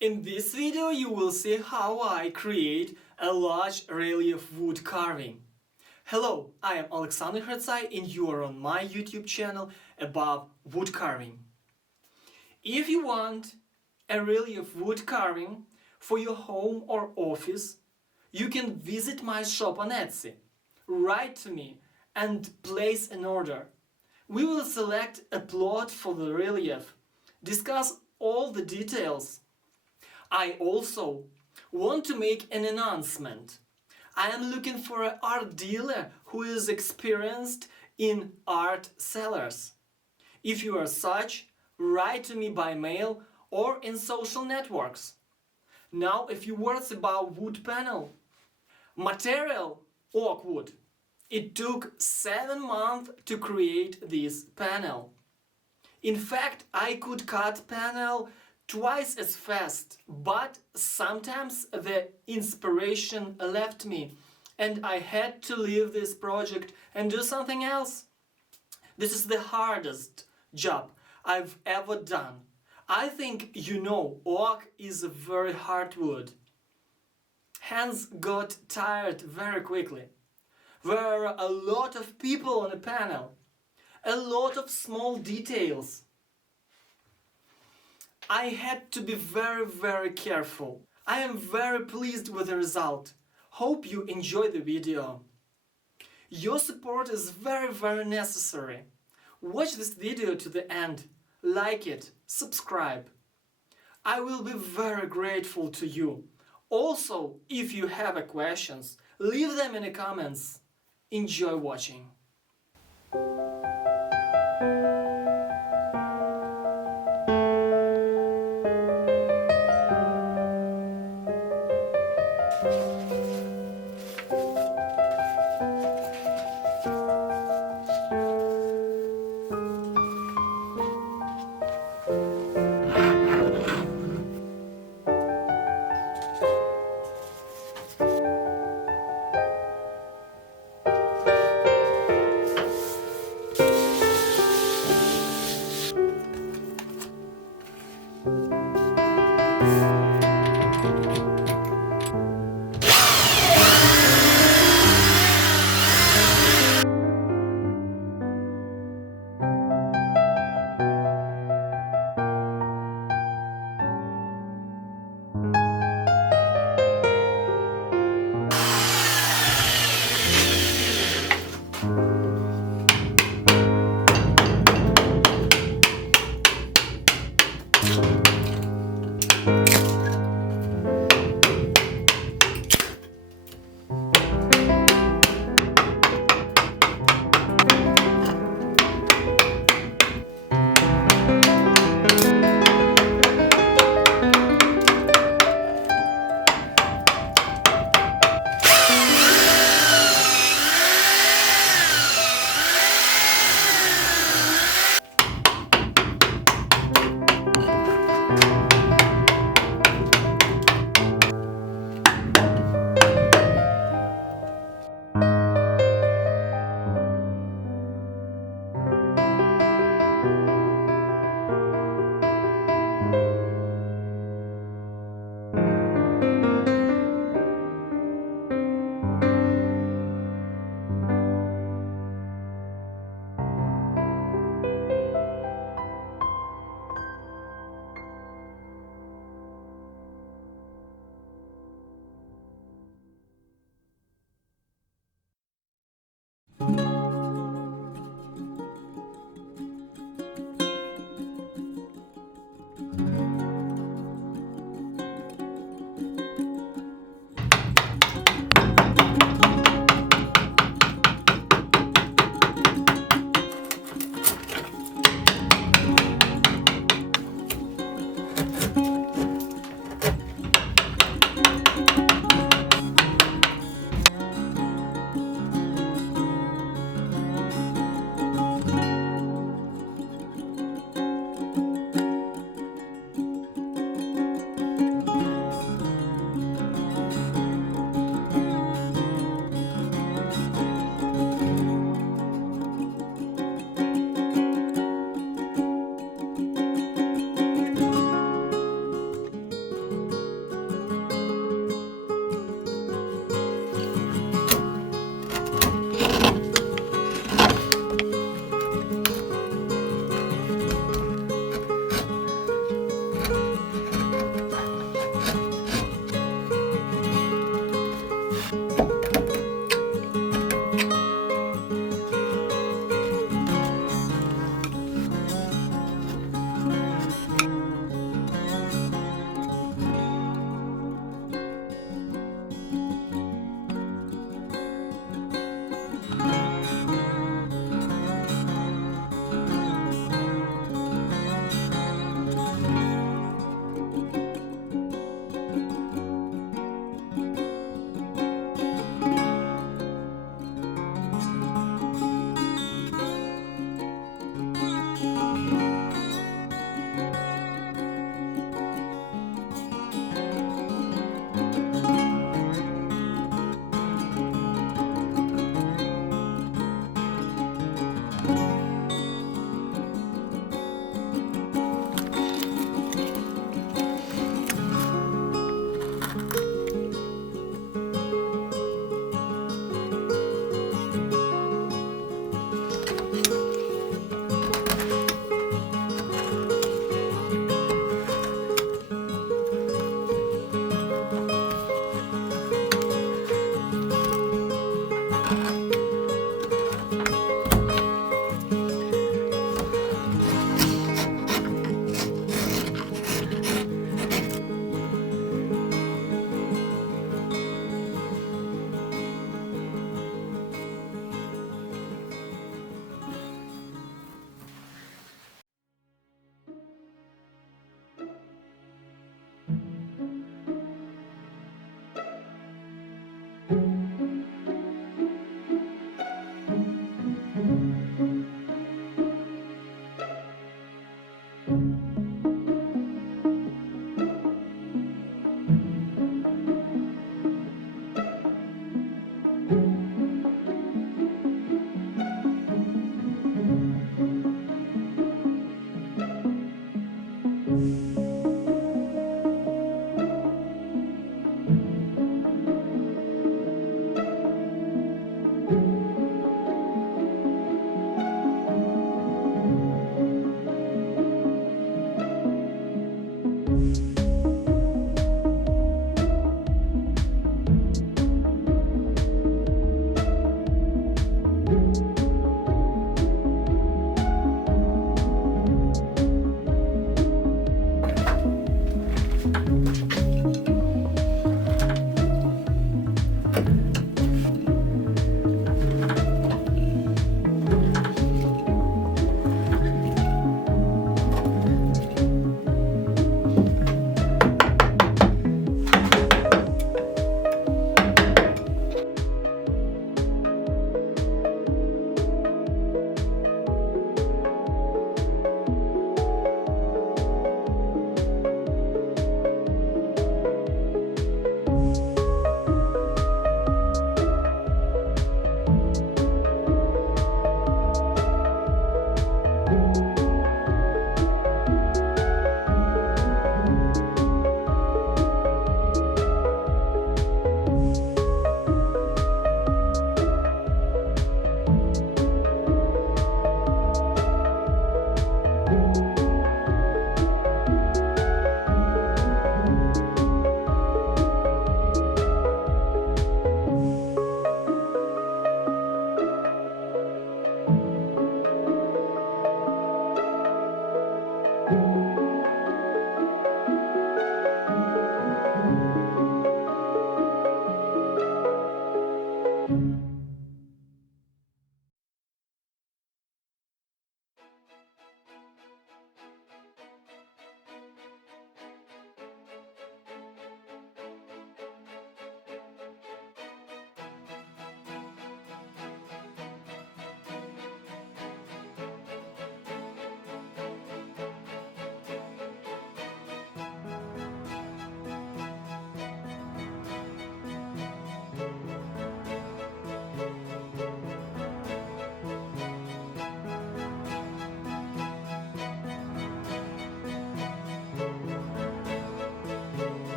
In this video you will see how I create a large relief wood carving. Hello, I am Oleksandr Hrytsai and you are on my YouTube channel about wood carving. If you want a relief wood carving for your home or office, you can visit my shop on Etsy. Write to me and place an order. We will select a plot for the relief, discuss all the details. I also want to make an announcement. I am looking for an art dealer who is experienced in art sellers. If you are such, write to me by mail or in social networks. Now a few words about wood panel. Material: oak wood. It took 7 months to create this panel. In fact, I could cut panel twice as fast, but sometimes the inspiration left me and I had to leave this project and do something else. This is the hardest job I've ever done. I think you know oak is a very hard wood. Hands got tired very quickly. There are a lot of people on the panel, a lot of small details. I had to be very careful. I am very pleased with the result. Hope you enjoy the video. Your support is very necessary. Watch this video to the end, like it, subscribe. I will be very grateful to you. Also, if you have questions, leave them in the comments. Enjoy watching.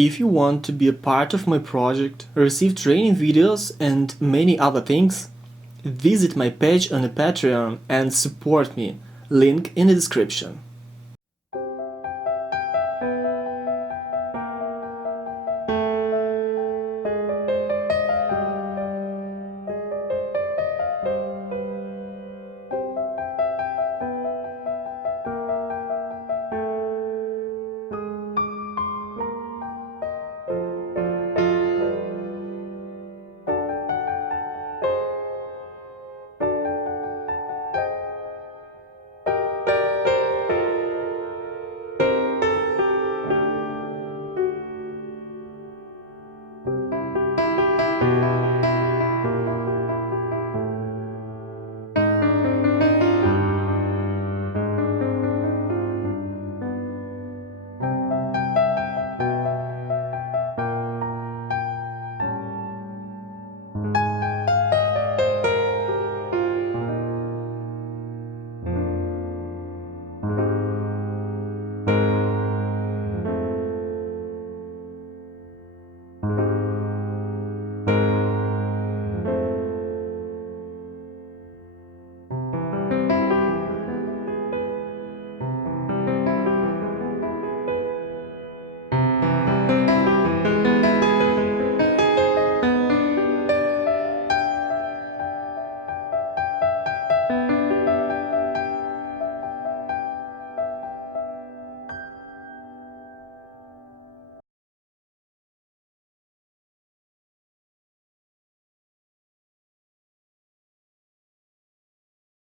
If you want to be a part of my project, receive training videos and many other things, visit my page on Patreon and support me. Link in the description.